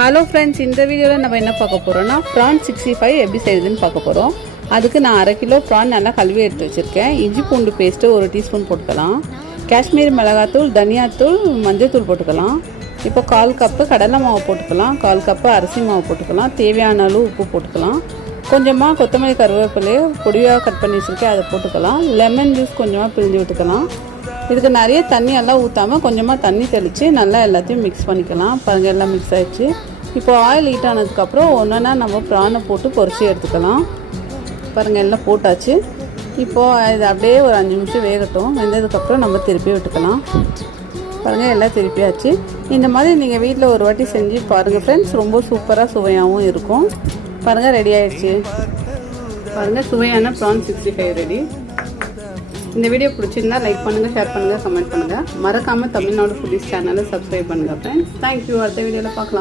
Hello friends, இந்த வீடியோவில் நம்ம என்ன பார்க்க போகிறோம்னா ப்ரான் 65 எப்படி செய்யுதுன்னு பார்க்க போகிறோம். அதுக்கு நான் 1/2 கிலோ ப்ரான் நல்லா கழுவி எடுத்து வச்சுருக்கேன். இஞ்சி பூண்டு பேஸ்ட்டு 1 டீஸ்பூன் போட்டுக்கலாம். காஷ்மீர் மிளகாத்தூள், தனியாத்தூள், மஞ்சள்தூள் போட்டுக்கலாம். இப்போ 1/4 கப்பு கடலை மாவு போட்டுக்கலாம். 1/4 கப்பு அரிசி மாவு போட்டுக்கலாம். தேவையான அளவு உப்பு போட்டுக்கலாம். கொஞ்சமாக கொத்தமல்லி கருவேப்பிலையை பொடியாக கட் பண்ணி வச்சுருக்கேன், அதை போட்டுக்கலாம். லெமன் ஜூஸ் கொஞ்சமாக பிழிஞ்சு விட்டுக்கலாம். இதுக்கு நிறைய தண்ணி எல்லாம் ஊற்றாமல் கொஞ்சமாக தண்ணி தெளித்து நல்லா எல்லாத்தையும் மிக்ஸ் பண்ணிக்கலாம். பாருங்கள், எல்லாம் மிக்ஸ் ஆகிடுச்சு. இப்போ ஆயில் ஹீட் ஆனதுக்கப்புறம் ஒன்றா நம்ம ப்ரானை போட்டு பொரிச்சு எடுத்துக்கலாம். பாருங்கள், எல்லாம் போட்டாச்சு. இப்போது இது அப்படியே ஒரு 5 நிமிஷம் வேகட்டும். வெந்ததுக்கப்புறம் நம்ம திருப்பி விட்டுக்கலாம். பாருங்கள், எல்லாம் திருப்பியாச்சு. இந்த மாதிரி நீங்கள் வீட்டில் ஒரு வாட்டி செஞ்சு பாருங்கள் ஃப்ரெண்ட்ஸ், ரொம்ப சூப்பராக சுவையாகவும் இருக்கும். பாருங்கள், ரெடி ஆகிடுச்சு. பாருங்கள், சுவையான ப்ரான் 65 ரெடி. இந்த வீடியோ பிடிச்சிருந்தா லைக் பண்ணுங்கள், ஷேர் பண்ணுங்கள், கமெண்ட் பண்ணுங்கள். மறக்காமல் தமிழ்நாடு ஃபுட்டீஸ் சேனலை சப்ஸ்கிரைப் பண்ணுங்கள் ஃப்ரெண்ட்ஸ். தேங்க்யூ. அடுத்த வீடியோவில் பார்க்கலாம்.